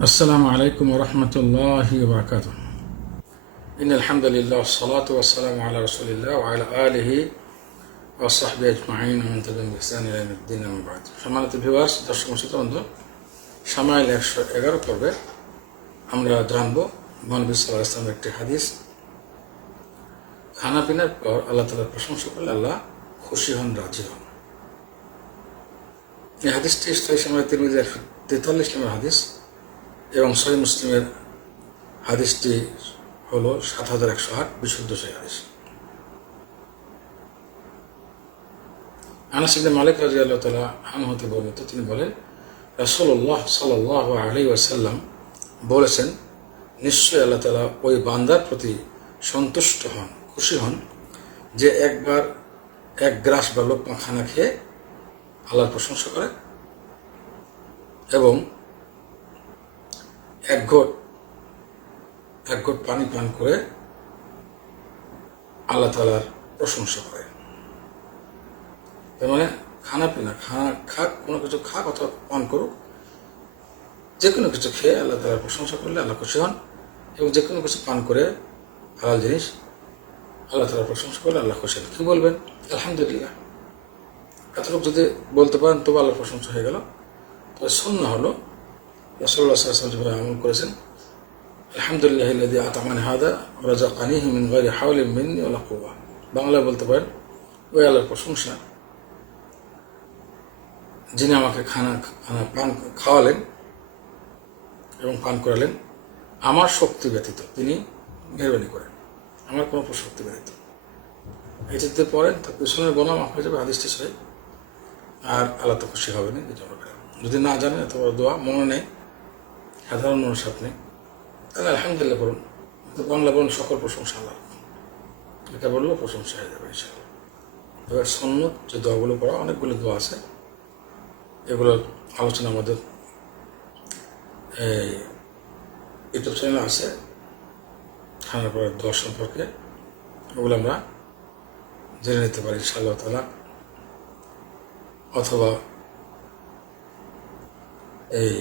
السلام عليكم ورحمة الله وبركاته إن الحمد لله والصلاة والسلام على رسول الله وعلى آله وصحبه أجمعين ومن تبعهم بإحسان إلى يوم الدين أما بعد সম্মানিত ভিউয়ার্স দর্শক শ্রোতা বন্ধু সামাইল একশো এগারো পর্বে আমরা জানবো মহানবী সাল্লাহ ইসলামের একটি হাদিস খানা পিনার পর আল্লাহ তালার প্রশংসা করলে আল্লাহ খুশি হন রাজি হন এই হাদিসটি ইসলামী সময় তিরমিজি একশো তেতাল্লিশ নম্বর হাদিস এবং সহি মুসলিমের হাদিসটি হল সাত হাজার একশো আট, বিশুদ্ধ সেই হাদিস। আনাস ইবনে মালিক রাজি আল্লাহ তালা আন হতে বর্ণিত, তিনি বলেন রাসুল্লাহ সাল্লাহ আলি ওয়াসাল্লাম বলেছেন, নিশ্চয়ই আল্লাহ তালা ওই বান্দার প্রতি সন্তুষ্ট হন, খুশি হন যে একবার এক গ্রাস বা লোকমা খানা খেয়ে আল্লাহর প্রশংসা করে এবং এক ঘট এক ঘট পানি পান করে আল্লাহ তালার প্রশংসা করে তার মানে খানা পিনা খানা খাক কোনো কিছু খাক অথবা পান করুক যে কোনো কিছু খেয়ে আল্লাহ তালার প্রশংসা করলে আল্লাহ খুশি হন এবং যে কোনো কিছু পান করে হালাল জিনিস আল্লাহ তালার প্রশংসা করলে আল্লাহ খুশি হন। কী বলবেন? আলহামদুলিল্লাহ। এতটুকু যদি বলতে পারেন তবু আল্লাহর প্রশংসা হয়ে গেল। তবে শূন্য হলো রসল্লা করেছেন, আলহামদুলিল্লাহ আতামান হাদা রাজা কানিহি মিন গাইরি ওলা কুবা বাংলায় বলতে পারেন, ওই আল্লাহর প্রশংসা যিনি আমাকে খানা খানা পান খাওয়ালেন এবং পান করালেন, আমার শক্তি ব্যতীত তিনি মেহরবানি করেন। আমার কোনো শক্তি ব্যতীত। এটিতে পড়েন তার গোনা মাফ হয়ে যাবে হাদিসটি সবাই আর আল্লাহ তো খুশি হবে না এটা যদি না জানেন অথবা দোয়া, মনে নেই। সাধারণ মানুষ আপনি। তাহলে আলহামদুলিল্লাহ বলুন, বাংলা বলুন সকল প্রশংসা আল্লাহ। এটা বললেও প্রশংসা হয়ে যাবে ইনশাআল্লাহ। এবার সন্ন্যত যে দোয়াগুলো পড়া, অনেকগুলো দোয়া আছে। এগুলোর আলোচনা আমাদের এই ইউটিউব চ্যানেল আছে। খানার পরে দোয়া সম্পর্কে ওগুলো আমরা জেনে নিতে পারি ইনশাআল্লাহ তালা অথবা এই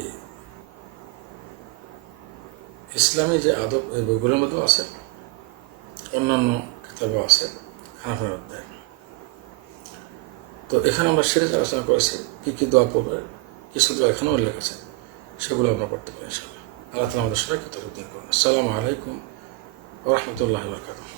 ইসলামী যে আদব এই বইগুলোর মধ্যেও আছে, অন্যান্য কিতাবও আছে হানাফের অধ্যায়। তো এখানে আমরা সেরে আলোচনা করেছি, কী কী দোয়া পড়বে কিছু দোয়া এখানেও উল্লেখ আছে, সেগুলো আমরা পড়তে পারি ইনশাআল্লাহ। আল্লাহ তালা আমাদের সবাইকে দিন করুন। আসসালামু আলাইকুম রহমতুল্লাহ